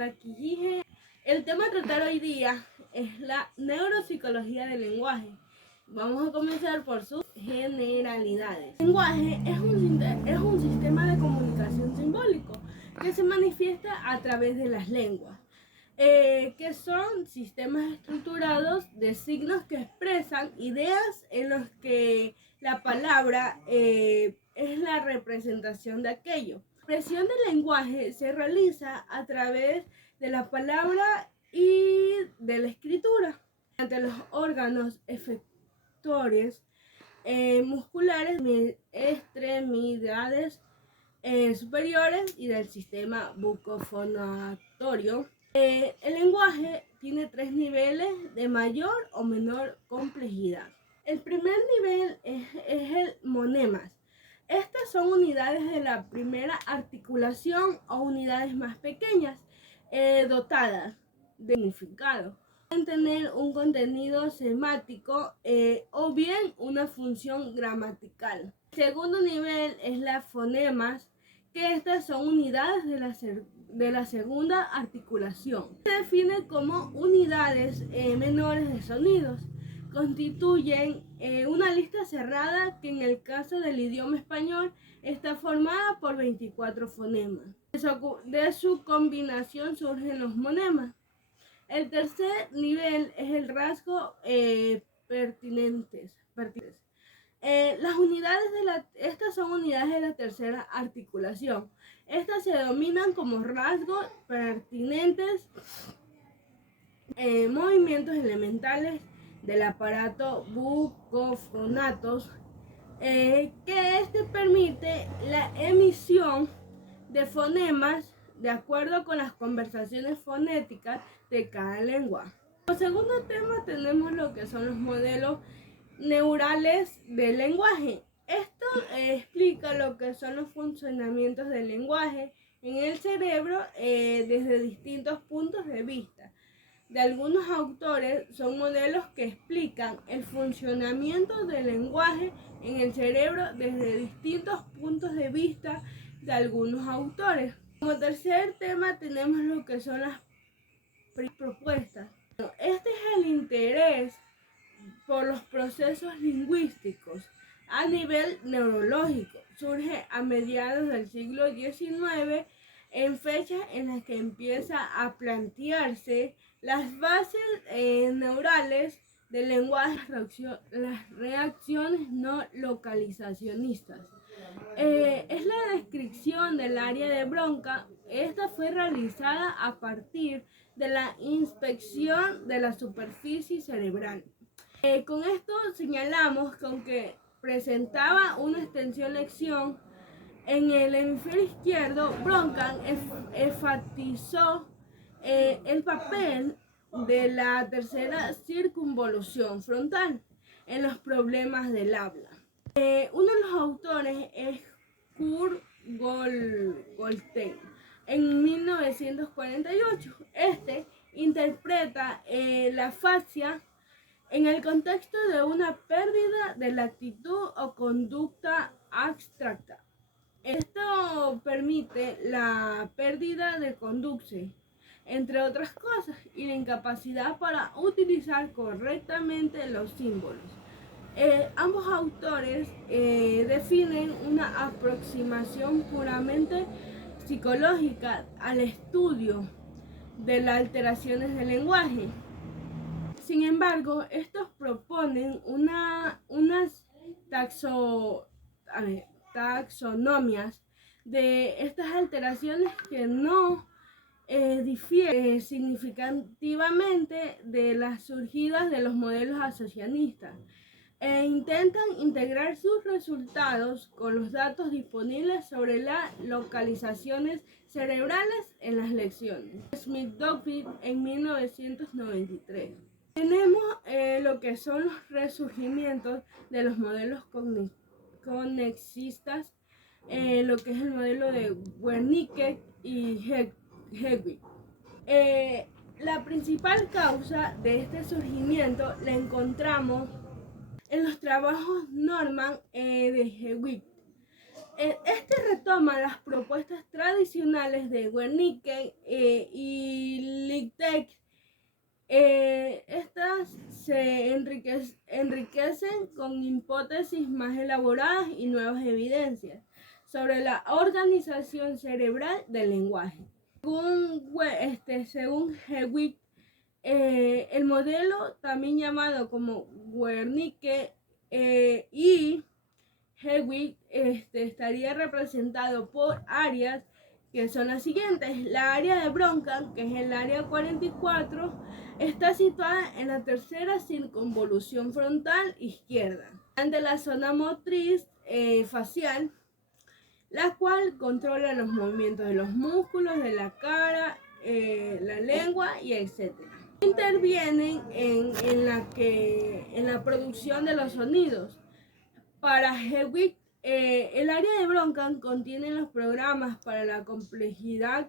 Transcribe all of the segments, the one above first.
Daniela Quijije. El tema a tratar hoy día es la neuropsicología del lenguaje. Vamos a comenzar por sus generalidades. El lenguaje es un sistema de comunicación simbólico que se manifiesta a través de las lenguas, que son sistemas estructurados de signos que expresan ideas en los que la palabra es la representación de aquello. La expresión del lenguaje se realiza a través de la palabra y de la escritura, ante los órganos efectores musculares, extremidades superiores y del sistema bucofonatorio. El lenguaje tiene 3 niveles de mayor o menor complejidad. El primer nivel es el monemas. Estas son unidades de la primera articulación o unidades más pequeñas, dotadas de significado. Pueden tener un contenido semático o bien una función gramatical. El segundo nivel es las fonemas, que estas son unidades de la segunda articulación. Se define como unidades menores de sonidos. Constituyen una lista cerrada que en el caso del idioma español está formada por 24 fonemas. De su combinación surgen los monemas. El tercer nivel es el rasgo pertinentes. Estas son unidades de la tercera articulación. Estas se denominan como rasgos pertinentes, movimientos elementales del aparato bucofonatos, que permite la emisión de fonemas de acuerdo con las conversaciones fonéticas de cada lengua. Como segundo tema tenemos lo que son los modelos neurales del lenguaje. Esto explica lo que son los funcionamientos del lenguaje en el cerebro desde distintos puntos de vista. De algunos autores son modelos que explican el funcionamiento del lenguaje en el cerebro desde distintos puntos de vista de algunos autores. Como tercer tema tenemos lo que son las propuestas. Este es el interés por los procesos lingüísticos a nivel neurológico. Surge a mediados del siglo XIX, en fechas en las que empieza a plantearse las bases neurales del lenguaje, las reacciones no localizacionistas. Es la descripción del área de Broca. Esta fue realizada a partir de la inspección de la superficie cerebral. Con esto señalamos que aunque presentaba una extensión lección en el hemisferio izquierdo, Broca enfatizó el papel de la tercera circunvolución frontal en los problemas del habla. Uno de los autores es Kurt Goldstein en 1948. Este interpreta la afasia en el contexto de una pérdida de la actitud o conducta abstracta. Esto permite la pérdida de conducta, entre otras cosas, y la incapacidad para utilizar correctamente los símbolos. Ambos autores definen una aproximación puramente psicológica al estudio de las alteraciones del lenguaje. Sin embargo, estos proponen unas taxonomias de estas alteraciones que no difieren significativamente de las surgidas de los modelos asociacionistas e intentan integrar sus resultados con los datos disponibles sobre las localizaciones cerebrales en las lecciones. Smith-Duffy en 1993. Tenemos lo que son los resurgimientos de los modelos conexistas, lo que es el modelo de Wernicke y Hedwig. La principal causa de este surgimiento la encontramos en los trabajos Norman de Hedwig. Este retoma las propuestas tradicionales de Wernicke y Estas se enriquecen con hipótesis más elaboradas y nuevas evidencias sobre la organización cerebral del lenguaje. Según Hewitt, el modelo, también llamado como Wernicke y Hewitt, estaría representado por áreas que son las siguientes. La área de Broca, que es el área 44, está situada en la tercera circunvolución frontal izquierda, ante la zona motriz facial, la cual controla los movimientos de los músculos de la cara, la lengua y etc. Intervienen en la producción de los sonidos. Para Hewitt, el área de Broca contiene los programas para la complejidad,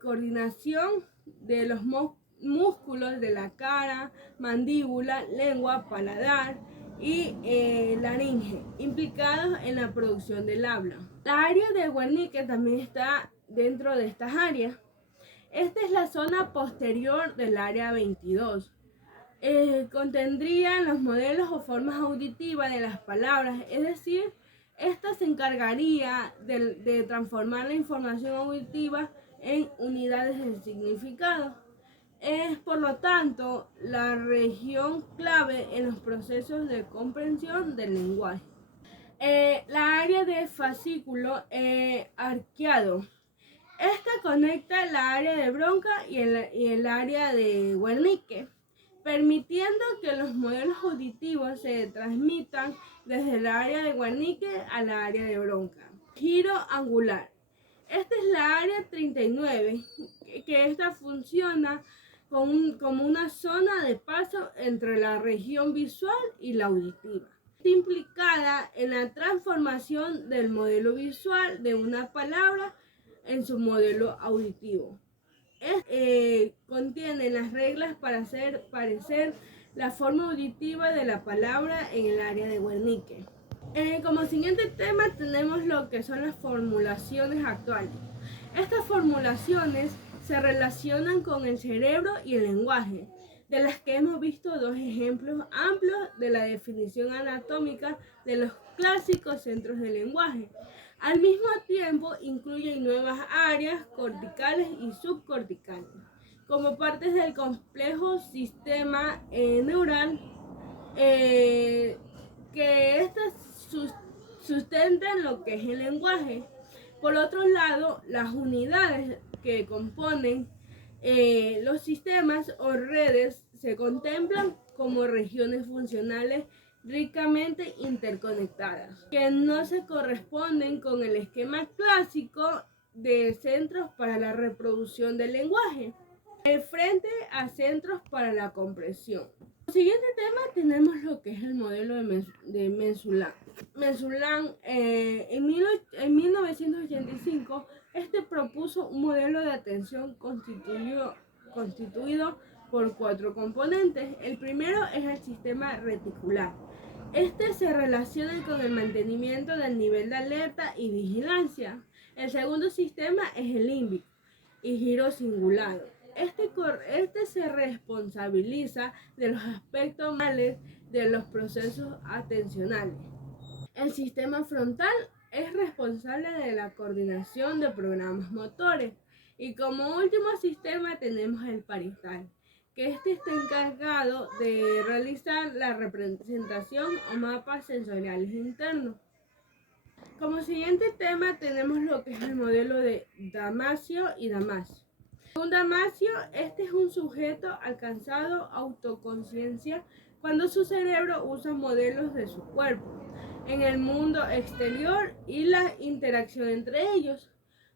coordinación de los músculos de la cara, mandíbula, lengua, paladar y laringe, implicados en la producción del habla. La área de Wernicke también está dentro de estas áreas. Esta es la zona posterior del área 22. Contendría los modelos o formas auditivas de las palabras, es decir, esta se encargaría de transformar la información auditiva en unidades de significado. Es, por lo tanto, la región clave en los procesos de comprensión del lenguaje. La área de fascículo arqueado. Esta conecta la área de Broca y el área de Wernicke, permitiendo que los modelos auditivos se transmitan desde el área de Wernicke a la área de Broca. Giro angular. Esta es la área 39, que esta funciona como una zona de paso entre la región visual y la auditiva. Está implicada en la transformación del modelo visual de una palabra en su modelo auditivo. Contiene las reglas para hacer parecer la forma auditiva de la palabra en el área de Wernicke. Como siguiente tema tenemos lo que son las formulaciones actuales. Estas formulaciones se relacionan con el cerebro y el lenguaje, de las que hemos visto dos ejemplos amplios de la definición anatómica de los clásicos centros del lenguaje. Al mismo tiempo, incluyen nuevas áreas corticales y subcorticales, como partes del complejo sistema neural, que estas sustentan lo que es el lenguaje. Por otro lado, las unidades que componen los sistemas o redes se contemplan como regiones funcionales ricamente interconectadas, que no se corresponden con el esquema clásico de centros para la reproducción del lenguaje, frente a centros para la comprensión. Como siguiente tema tenemos lo que es el modelo de Mesulam. Mesulam en 1985 propuso un modelo de atención constituido por 4 componentes. El primero es el sistema reticular. Se relaciona con el mantenimiento del nivel de alerta y vigilancia. El segundo sistema es el límbico y giro cingulado. Se responsabiliza de los aspectos males de los procesos atencionales. El sistema frontal es responsable de la coordinación de programas motores. Y como último sistema tenemos el parietal, que está encargado de realizar la representación o mapas sensoriales internos. Como siguiente tema tenemos lo que es el modelo de Damasio y Damasio. Según Damasio, es un sujeto alcanzado autoconciencia cuando su cerebro usa modelos de su cuerpo en el mundo exterior y la interacción entre ellos.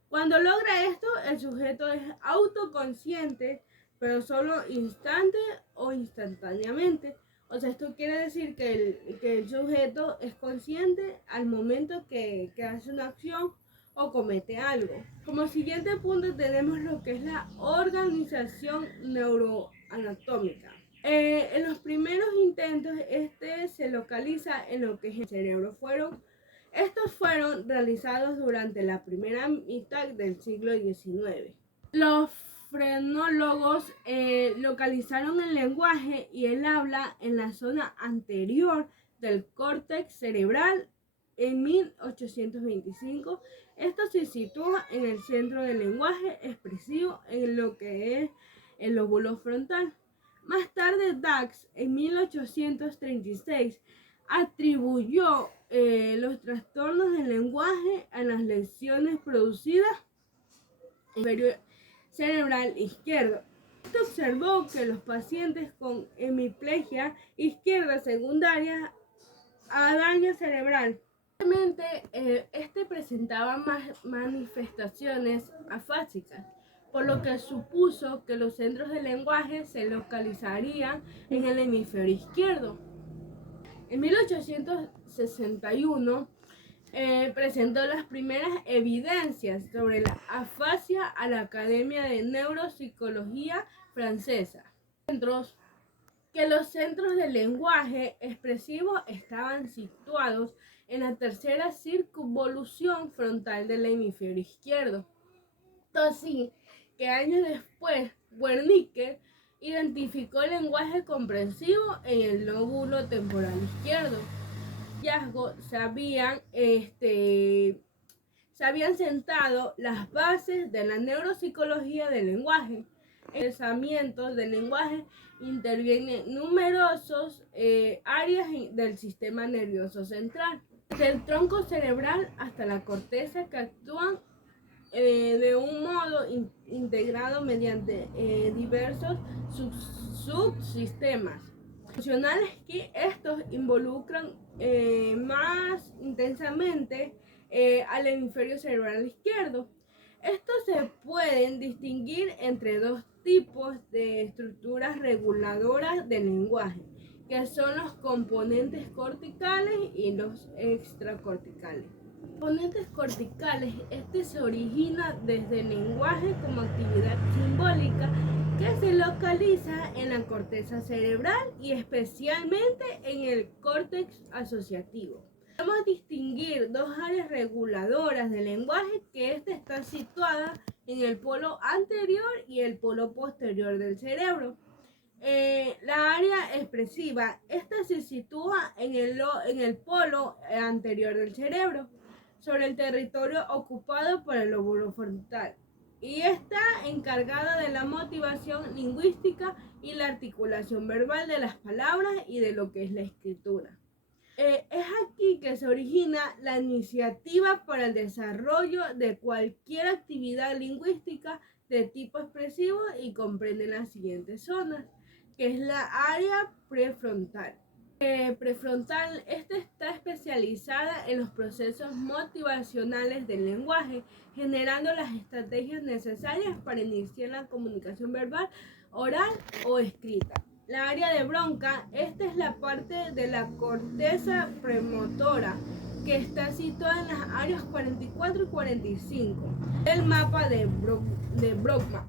Cuando logra esto, el sujeto es autoconsciente, pero solo instantáneamente. O sea, esto quiere decir que el sujeto es consciente al momento que hace una acción o comete algo. Como siguiente punto tenemos lo que es la organización neuroanatómica. En los primeros intentos, se localiza en lo que es el cerebro. Estos fueron realizados durante la primera mitad del siglo XIX. Los frenólogos localizaron el lenguaje y el habla en la zona anterior del córtex cerebral en 1825. Esto se sitúa en el centro del lenguaje expresivo, en lo que es el lóbulo frontal. Más tarde, Dax, en 1836, atribuyó los trastornos del lenguaje a las lesiones producidas en el hemisferio cerebral izquierdo. Se observó que los pacientes con hemiplegia izquierda secundaria a daño cerebral presentaba más manifestaciones afásicas, por lo que supuso que los centros del lenguaje se localizarían en el hemisferio izquierdo. En 1861 presentó las primeras evidencias sobre la afasia a la Academia de Neuropsicología francesa. Que los centros del lenguaje expresivo estaban situados en la tercera circunvolución frontal del hemisferio izquierdo. Así que años después, Wernicke identificó el lenguaje comprensivo en el lóbulo temporal izquierdo. Se habían sentado las bases de la neuropsicología del lenguaje. En el pensamiento del lenguaje intervienen numerosas áreas del sistema nervioso central, desde el tronco cerebral hasta la corteza, que actúan de un modo integrado mediante diversos subsistemas funcionales, que estos involucran más intensamente al hemisferio cerebral izquierdo. Estos se pueden distinguir entre dos tipos de estructuras reguladoras del lenguaje, que son los componentes corticales y los extracorticales. Componentes corticales, se origina desde el lenguaje como actividad simbólica que se localiza en la corteza cerebral y especialmente en el córtex asociativo. Podemos distinguir dos áreas reguladoras del lenguaje, que está situada en el polo anterior y el polo posterior del cerebro. La área expresiva, se sitúa en el polo anterior del cerebro, sobre el territorio ocupado por el lóbulo frontal, y está encargada de la motivación lingüística y la articulación verbal de las palabras y de lo que es la escritura. Es aquí que se origina la iniciativa para el desarrollo de cualquier actividad lingüística de tipo expresivo, y comprende las siguientes zonas, que es la área prefrontal. Prefrontal, está especializada en los procesos motivacionales del lenguaje, generando las estrategias necesarias para iniciar la comunicación verbal, oral o escrita. La área de bronca, es la parte de la corteza premotora que está situada en las áreas 44 y 45 del mapa de Brockman.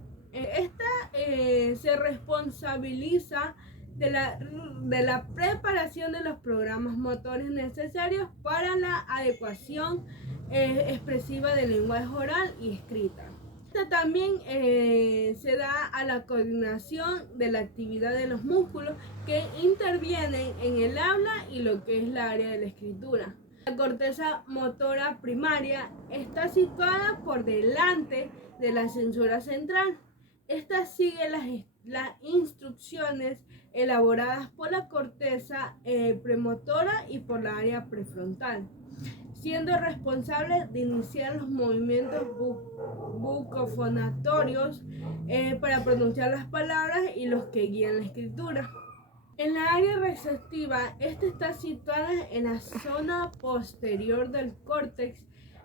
Se responsabiliza de la preparación de los programas motores necesarios para la adecuación expresiva del lenguaje oral y escrita. También se da a la coordinación de la actividad de los músculos que intervienen en el habla y lo que es la área de la escritura. La corteza motora primaria está situada por delante de la censura central. Esta sigue las instrucciones elaboradas por la corteza premotora y por la área prefrontal, siendo responsable de iniciar los movimientos bucofonatorios para pronunciar las palabras y los que guían la escritura. En la área receptiva, está situada en la zona posterior del córtex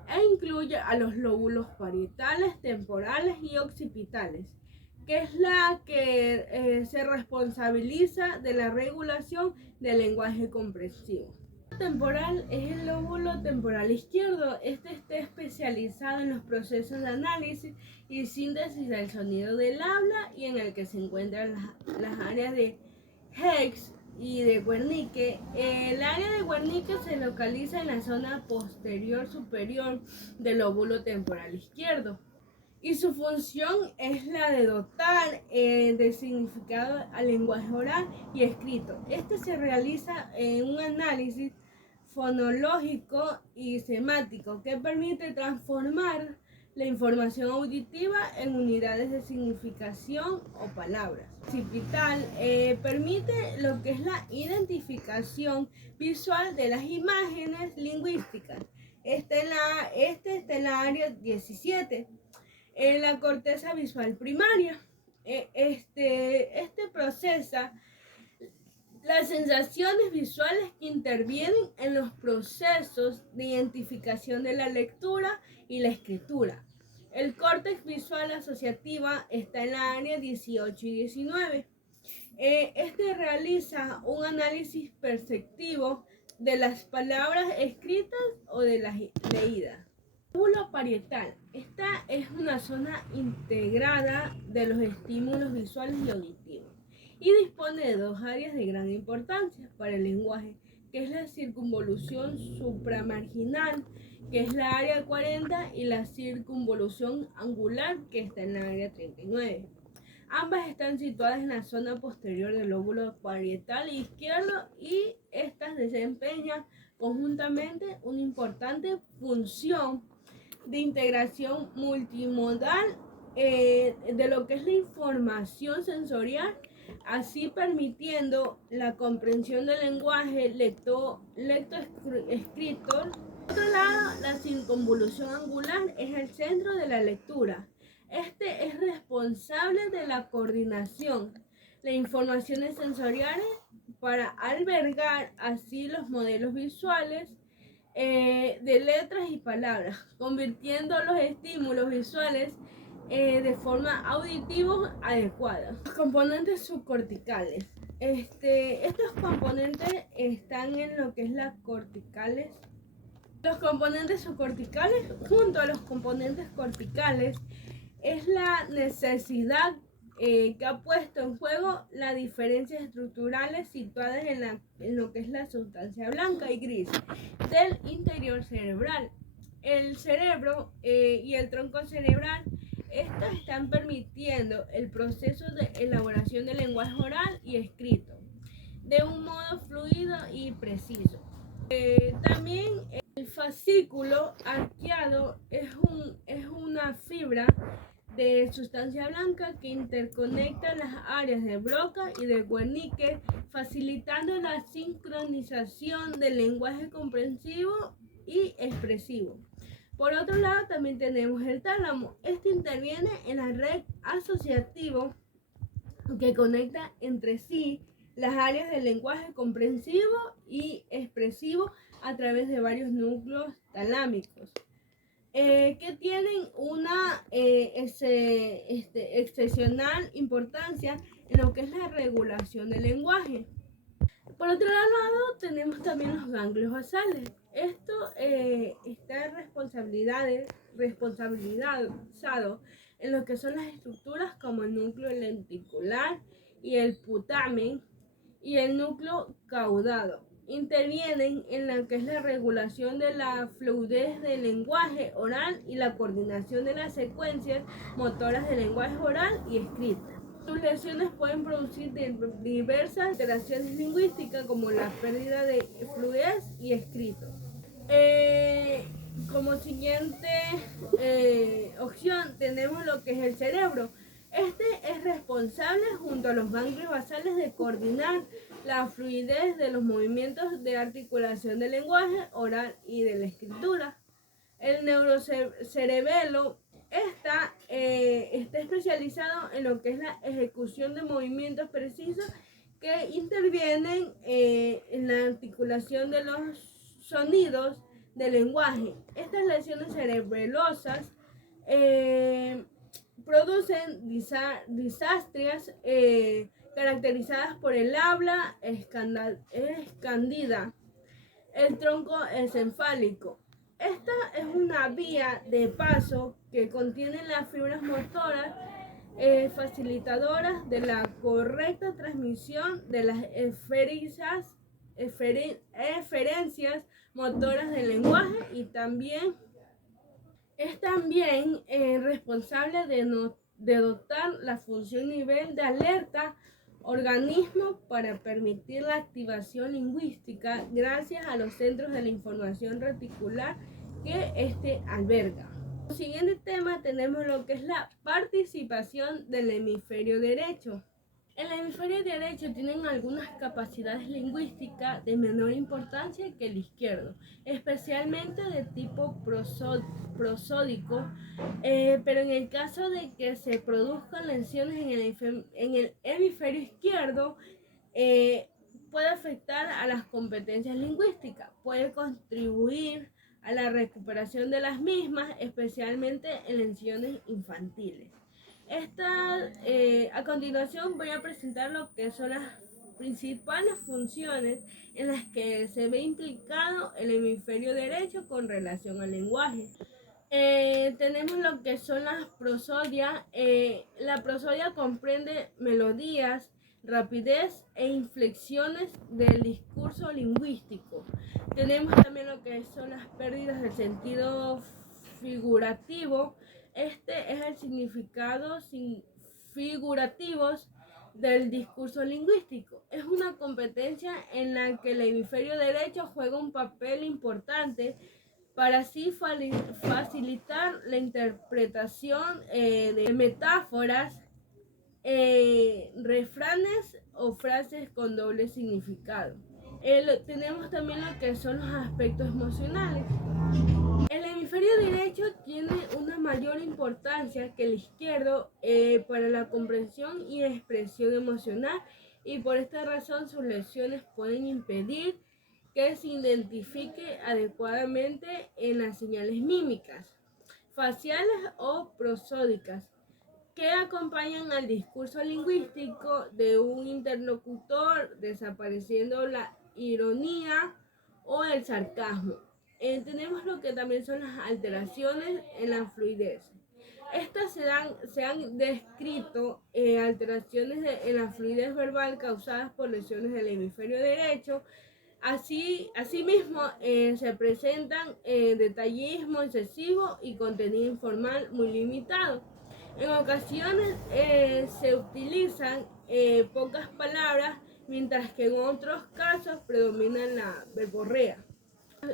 e incluye a los lóbulos parietales, temporales y occipitales, que es la que se responsabiliza de la regulación del lenguaje comprensivo. Temporal es el lóbulo temporal izquierdo. Está especializado en los procesos de análisis y síntesis del sonido del habla, y en el que se encuentran las áreas de Higgs y de Wernicke. El área de Wernicke se localiza en la zona posterior superior del lóbulo temporal izquierdo. y su función es la de dotar de significado al lenguaje oral y escrito. Este se realiza en un análisis fonológico y semático que permite transformar la información auditiva en unidades de significación o palabras. Occipital permite lo que es la identificación visual de las imágenes lingüísticas. Este está en la área 17. En la corteza visual primaria. Este procesa las sensaciones visuales que intervienen en los procesos de identificación de la lectura y la escritura. El córtex visual asociativa está en la área 18 y 19. Este realiza un análisis perceptivo de las palabras escritas o de las leídas. Lóbulo parietal. Esta es una zona integrada de los estímulos visuales y auditivos y dispone de dos áreas de gran importancia para el lenguaje, que es la circunvolución supramarginal, que es la área 40, y la circunvolución angular, que está en la área 39. Ambas están situadas en la zona posterior del lóbulo parietal izquierdo y estas desempeñan conjuntamente una importante función de integración multimodal de lo que es la información sensorial, así permitiendo la comprensión del lenguaje lectoescrito. Por otro lado, la circunvolución angular es el centro de la lectura. Este es responsable de la coordinación de informaciones sensoriales para albergar así los modelos visuales de letras y palabras, convirtiendo los estímulos visuales de forma auditiva adecuada. Los componentes subcorticales. Estos componentes están en lo que es las corticales. Los componentes subcorticales junto a los componentes corticales es la necesidad que ha puesto en juego las diferencias estructurales situadas en lo que es la sustancia blanca y gris del interior cerebral. El cerebro y el tronco cerebral, estos están permitiendo el proceso de elaboración del lenguaje oral y escrito de un modo fluido y preciso. También el fascículo arqueado es una fibra de sustancia blanca que interconecta las áreas de Broca y de Wernicke, facilitando la sincronización del lenguaje comprensivo y expresivo. Por otro lado, también tenemos el tálamo. Este interviene en la red asociativa que conecta entre sí las áreas del lenguaje comprensivo y expresivo a través de varios núcleos talámicos que tienen una excepcional importancia en lo que es la regulación del lenguaje. Por otro lado, tenemos también los ganglios basales. Esto está responsabilizado en lo que son las estructuras como el núcleo lenticular y el putamen y el núcleo caudado. Intervienen en lo que es la regulación de la fluidez del lenguaje oral y la coordinación de las secuencias motoras del lenguaje oral y escrito. Sus lesiones pueden producir diversas alteraciones lingüísticas como la pérdida de fluidez y escrito. Como siguiente opción tenemos lo que es el cerebro. Este es responsable junto a los ganglios basales de coordinar la fluidez de los movimientos de articulación del lenguaje oral y de la escritura. El neurocerebelo está especializado en lo que es la ejecución de movimientos precisos que intervienen en la articulación de los sonidos del lenguaje. Estas lesiones cerebelosas producen disastrias caracterizadas por el habla escandida, el tronco encefálico. Esta es una vía de paso que contiene las fibras motoras facilitadoras de la correcta transmisión de las eferencias motoras del lenguaje y también Es también responsable de dotar la función nivel de alerta organismo para permitir la activación lingüística gracias a los centros de la información reticular que éste alberga. Como siguiente tema tenemos lo que es la participación del hemisferio derecho. El hemisferio derecho tiene algunas capacidades lingüísticas de menor importancia que el izquierdo, especialmente de tipo prosódico, pero en el caso de que se produzcan lesiones en el hemisferio izquierdo, eh, puede afectar a las competencias lingüísticas, puede contribuir a la recuperación de las mismas, especialmente en lesiones infantiles. A continuación voy a presentar lo que son las principales funciones en las que se ve implicado el hemisferio derecho con relación al lenguaje. Tenemos lo que son las prosodias. La prosodia comprende melodías, rapidez e inflexiones del discurso lingüístico. Tenemos también lo que son las pérdidas de sentido figurativo. Este es el significado figurativos del discurso lingüístico. Es una competencia en la que el hemisferio derecho juega un papel importante para así facilitar la interpretación de metáforas, refranes o frases con doble significado. Tenemos también lo que son los aspectos emocionales. El hemisferio derecho tiene una mayor importancia que el izquierdo para la comprensión y expresión emocional, y por esta razón sus lesiones pueden impedir que se identifique adecuadamente en las señales mímicas, faciales o prosódicas que acompañan al discurso lingüístico de un interlocutor, desapareciendo la ironía o el sarcasmo. Tenemos lo que también son las alteraciones en la fluidez. Estas se han descrito alteraciones en la fluidez verbal causadas por lesiones del hemisferio derecho. Asimismo, se presentan detallismo excesivo y contenido informal muy limitado. En ocasiones se utilizan pocas palabras, mientras que en otros casos predomina la verborrea.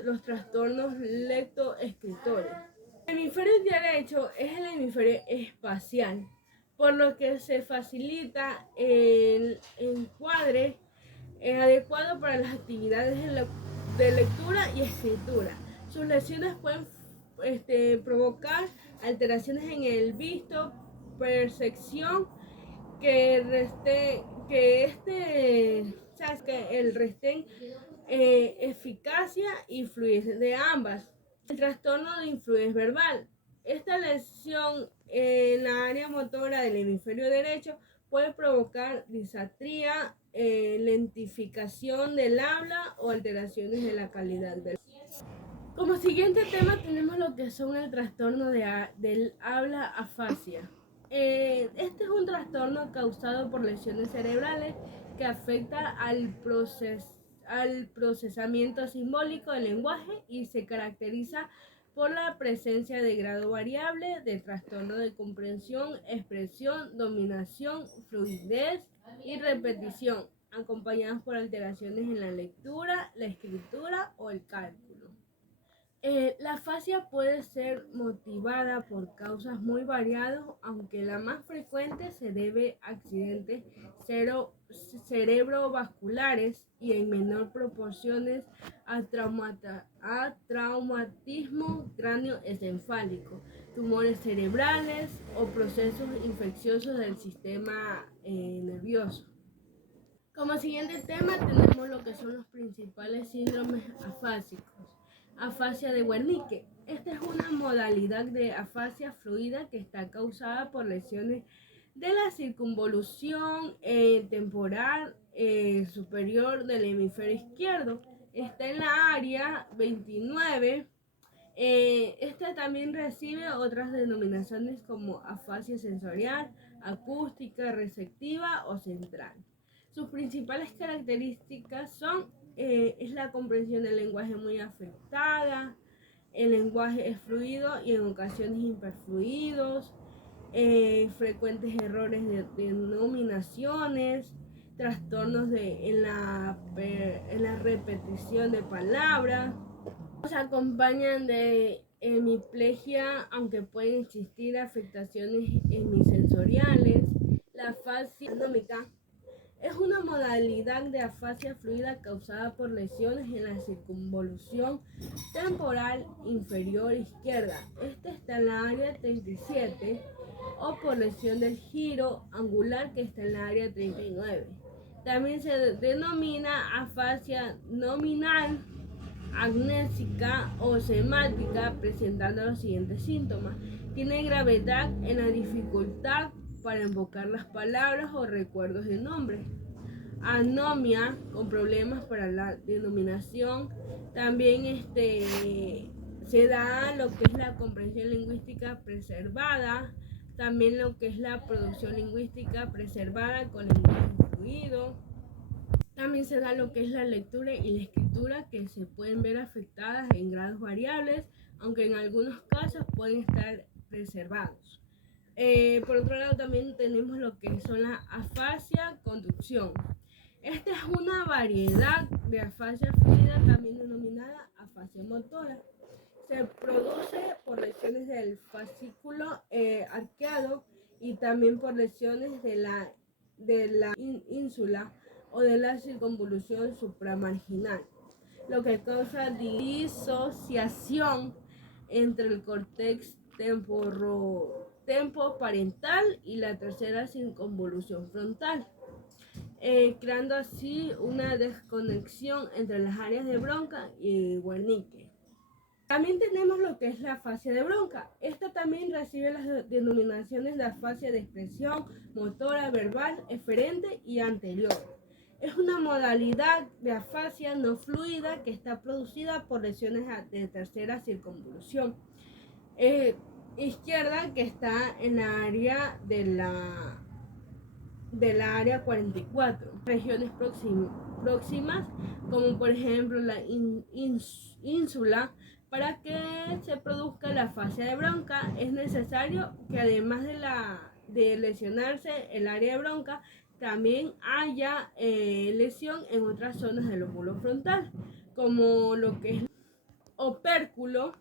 Los trastornos lectoescritores. El hemisferio derecho es el hemisferio espacial, por lo que se facilita el encuadre adecuado para las actividades de lectura y escritura. Sus lesiones pueden provocar alteraciones en el visto, percepción, que el resten eficacia y fluidez de ambas. El trastorno de influidez verbal. Esta lesión en la área motora del hemisferio derecho puede provocar disartría, lentificación del habla o alteraciones de la calidad del. Como siguiente tema tenemos lo que son el trastorno del habla afasia. Este es un trastorno causado por lesiones cerebrales que afecta al procesamiento simbólico del lenguaje y se caracteriza por la presencia de grado variable de trastorno de comprensión, expresión, dominación, fluidez y repetición, acompañados por alteraciones en la lectura, la escritura o el cálculo. La afasia puede ser motivada por causas muy variadas, aunque la más frecuente se debe a accidentes cerebrovasculares y en menor proporciones a traumatismo cráneoencefálico, tumores cerebrales o procesos infecciosos del sistema nervioso. Como siguiente tema tenemos lo que son los principales síndromes afásicos. Afasia de Wernicke. Esta es una modalidad de afasia fluida que está causada por lesiones de la circunvolución temporal superior del hemisferio izquierdo. Está en la área 29. Esta también recibe otras denominaciones como afasia sensorial, acústica, receptiva o central. Sus principales características son es la comprensión del lenguaje muy afectada, el lenguaje es fluido y en ocasiones hiperfluidos, frecuentes errores de denominaciones, trastornos en la repetición de palabras. Nos acompañan de hemiplegia, aunque pueden existir afectaciones hemisensoriales. La afasia anómica es una modalidad de afasia fluida causada por lesiones en la circunvolución temporal inferior izquierda. Este está en la área 37, o por lesión del giro angular, que está en la área 39. También se denomina afasia nominal, agnésica o semática, presentando los siguientes síntomas. Tiene gravedad en la dificultad para invocar las palabras o recuerdos de nombres. Anomia, con problemas para la denominación. También se da lo que es la comprensión lingüística preservada. También lo que es la producción lingüística preservada con lenguaje fluido. También se da lo que es la lectura y la escritura, que se pueden ver afectadas en grados variables, aunque en algunos casos pueden estar preservados. Por otro lado, también tenemos lo que son la afasia conducción. Esta es una variedad de afasia fluida, también denominada afasia motora. Se produce por lesiones del fascículo arqueado y también por lesiones de la ínsula o de la circunvolución supramarginal, lo que causa disociación entre el córtex temporoparental y la tercera circunvolución frontal, creando así una desconexión entre las áreas de Broca y Wernicke. También tenemos lo que es la afasia de Broca. Esta también recibe las denominaciones de afasia de expresión, motora, verbal, eferente y anterior. Es una modalidad de afasia no fluida que está producida por lesiones de tercera circunvolución izquierda, que está en la área de la área 44. Regiones próximas, como por ejemplo la ínsula. Para que se produzca la afasia de Broca es necesario que, además de lesionarse el área de Broca, también haya lesión en otras zonas del lóbulo frontal, como lo que es el opérculo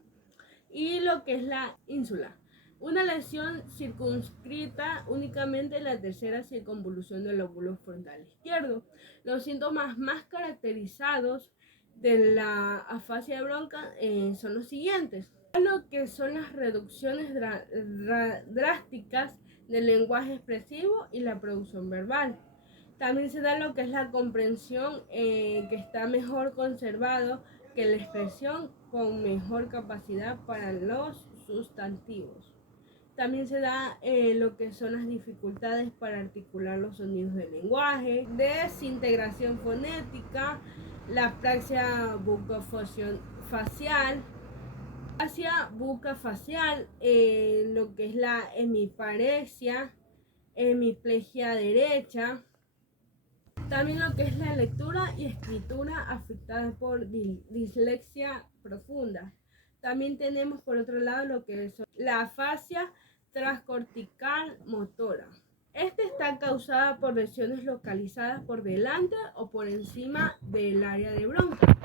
y lo que es la ínsula. Una lesión circunscrita únicamente en la tercera circunvolución del lóbulo frontal izquierdo. Los síntomas más caracterizados de la afasia de Broca son los siguientes. Lo que son las reducciones drásticas del lenguaje expresivo y la producción verbal. También se da lo que es la comprensión, que está mejor conservado que la expresión, con mejor capacidad para los sustantivos. También se da lo que son las dificultades para articular los sonidos del lenguaje, desintegración fonética, la apraxia bucofacial, lo que es la hemiparesia, hemiplegia derecha. También lo que es la lectura y escritura afectada por dislexia profunda. También tenemos por otro lado lo que es la afasia transcortical motora. Esta está causada por lesiones localizadas por delante o por encima del área de Broca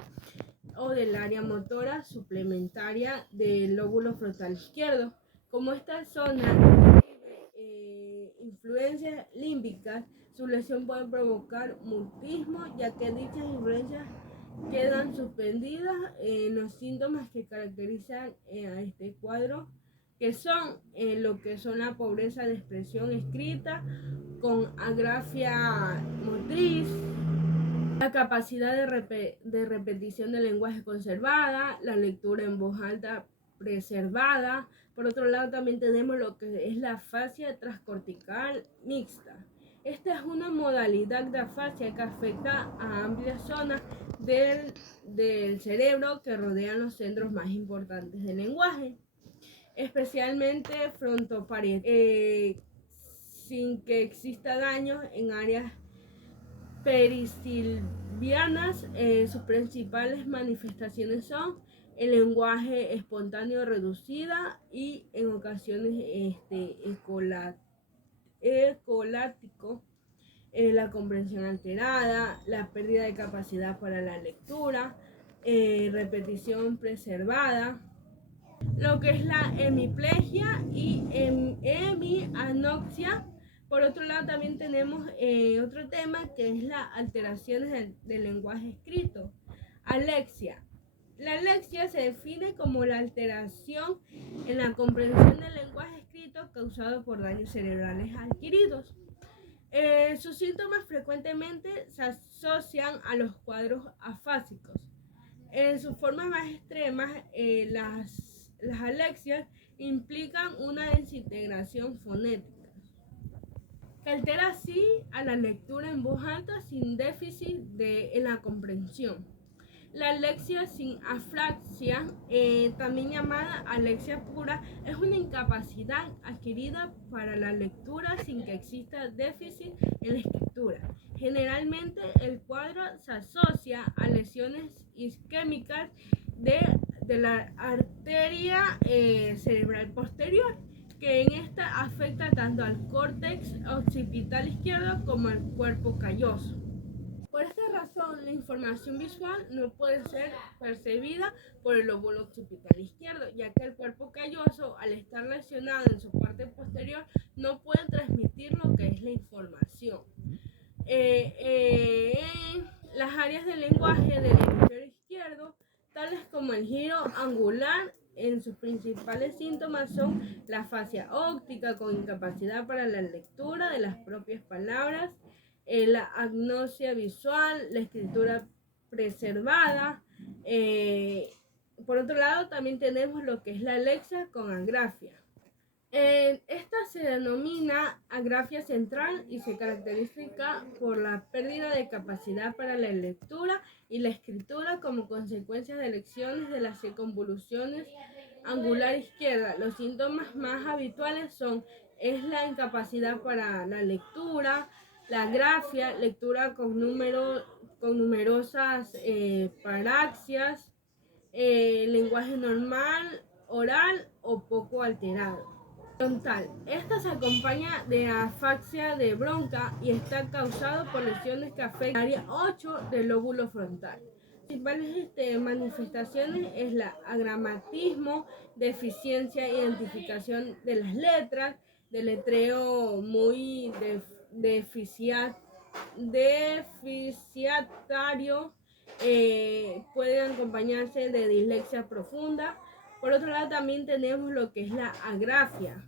o del área motora suplementaria del lóbulo frontal izquierdo. Como esta zona influencias límbicas, su lesión puede provocar mutismo, ya que dichas influencias quedan suspendidas en los síntomas que caracterizan a este cuadro, que son lo que son la pobreza de expresión escrita con agrafia motriz, la capacidad de repetición del lenguaje conservada, la lectura en voz alta preservada. Por otro lado, también tenemos lo que es la afasia transcortical mixta. Esta es una modalidad de afasia que afecta a amplias zonas del cerebro que rodean los centros más importantes del lenguaje, especialmente frontoparietal, sin que exista daño en áreas perisilvianas. Sus principales manifestaciones son el lenguaje espontáneo reducida y en ocasiones escolástico, la comprensión alterada, la pérdida de capacidad para la lectura, repetición preservada, lo que es la hemiplegia y hemianoxia. Por otro lado, también tenemos otro tema que es las alteraciones del lenguaje escrito. Alexia. La alexia se define como la alteración en la comprensión del lenguaje escrito causado por daños cerebrales adquiridos. Sus síntomas frecuentemente se asocian a los cuadros afásicos. En sus formas más extremas, las alexias implican una desintegración fonética, que altera así a la lectura en voz alta sin déficit en la comprensión. La alexia sin aflaxia, también llamada alexia pura, es una incapacidad adquirida para la lectura sin que exista déficit en la escritura. Generalmente el cuadro se asocia a lesiones isquémicas de la arteria cerebral posterior, que en esta afecta tanto al córtex occipital izquierdo como al cuerpo calloso. Por esta razón, la información visual no puede ser percibida por el lóbulo occipital izquierdo, ya que el cuerpo calloso, al estar lesionado en su parte posterior, no puede transmitir lo que es la información. Las áreas del lenguaje del hemisferio izquierdo, tales como el giro angular, en sus principales síntomas son la afasia óptica con incapacidad para la lectura de las propias palabras, la agnosia visual, la escritura preservada. Por otro lado, también tenemos lo que es la alexia con agrafia. Esta se denomina agrafia central y se caracteriza por la pérdida de capacidad para la lectura y la escritura como consecuencia de lesiones de las circunvoluciones angular izquierda. Los síntomas más habituales es la incapacidad para la lectura, la agrafia, lectura con numerosas paraxias, lenguaje normal, oral o poco alterado. Frontal. Esta se acompaña de afasia de bronca y está causado por lesiones que afectan el área 8 del lóbulo frontal. Las principales manifestaciones es el agramatismo, deficiencia e identificación de las letras, deletreo muy deficitario, pueden acompañarse de dislexia profunda. Por otro lado, también tenemos lo que es la agrafia.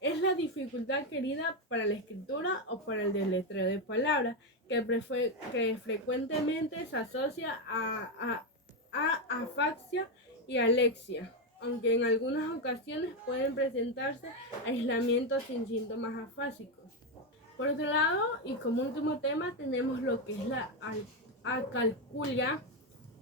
Es la dificultad adquirida para la escritura o para el deletreo de palabras, que frecuentemente se asocia a afasia y alexia, aunque en algunas ocasiones pueden presentarse aislamientos sin síntomas afásicos. Por otro lado, y como último tema, tenemos lo que es la acalculia,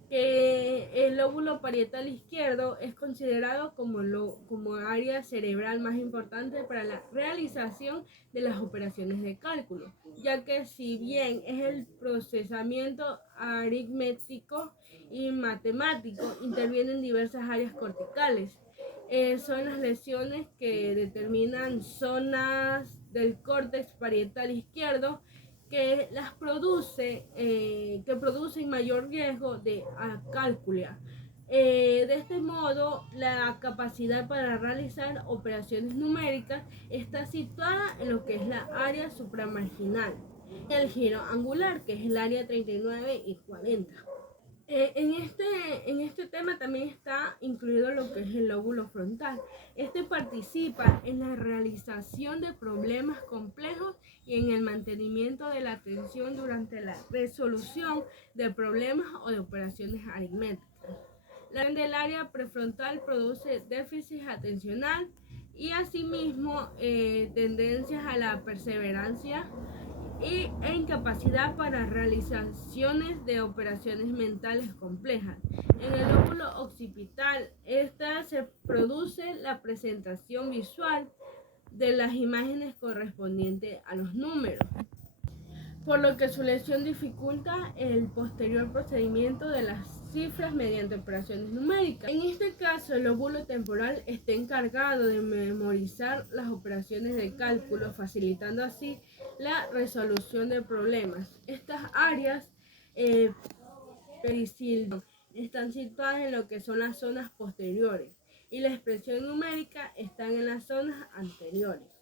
que el lóbulo parietal izquierdo es considerado como área cerebral más importante para la realización de las operaciones de cálculo, ya que si bien es el procesamiento aritmético y matemático, intervienen diversas áreas corticales. Son las lesiones que determinan zonas del córtex parietal izquierdo que producen mayor riesgo de acalculia. De este modo, la capacidad para realizar operaciones numéricas está situada en lo que es la área supramarginal, el giro angular, que es el área 39 y 40. En este tema también está incluido lo que es el lóbulo frontal. Este participa en la realización de problemas complejos y en el mantenimiento de la atención durante la resolución de problemas o de operaciones aritméticas. La del área prefrontal produce déficit atencional y asimismo tendencias a la perseverancia e incapacidad para realizaciones de operaciones mentales complejas. En el lóbulo occipital, esta se produce la presentación visual de las imágenes correspondientes a los números, por lo que su lesión dificulta el posterior procedimiento de las cifras mediante operaciones numéricas. En este caso, el lóbulo temporal está encargado de memorizar las operaciones de cálculo, facilitando así la resolución de problemas. Estas áreas pericial están situadas en lo que son las zonas posteriores y la expresión numérica están en las zonas anteriores.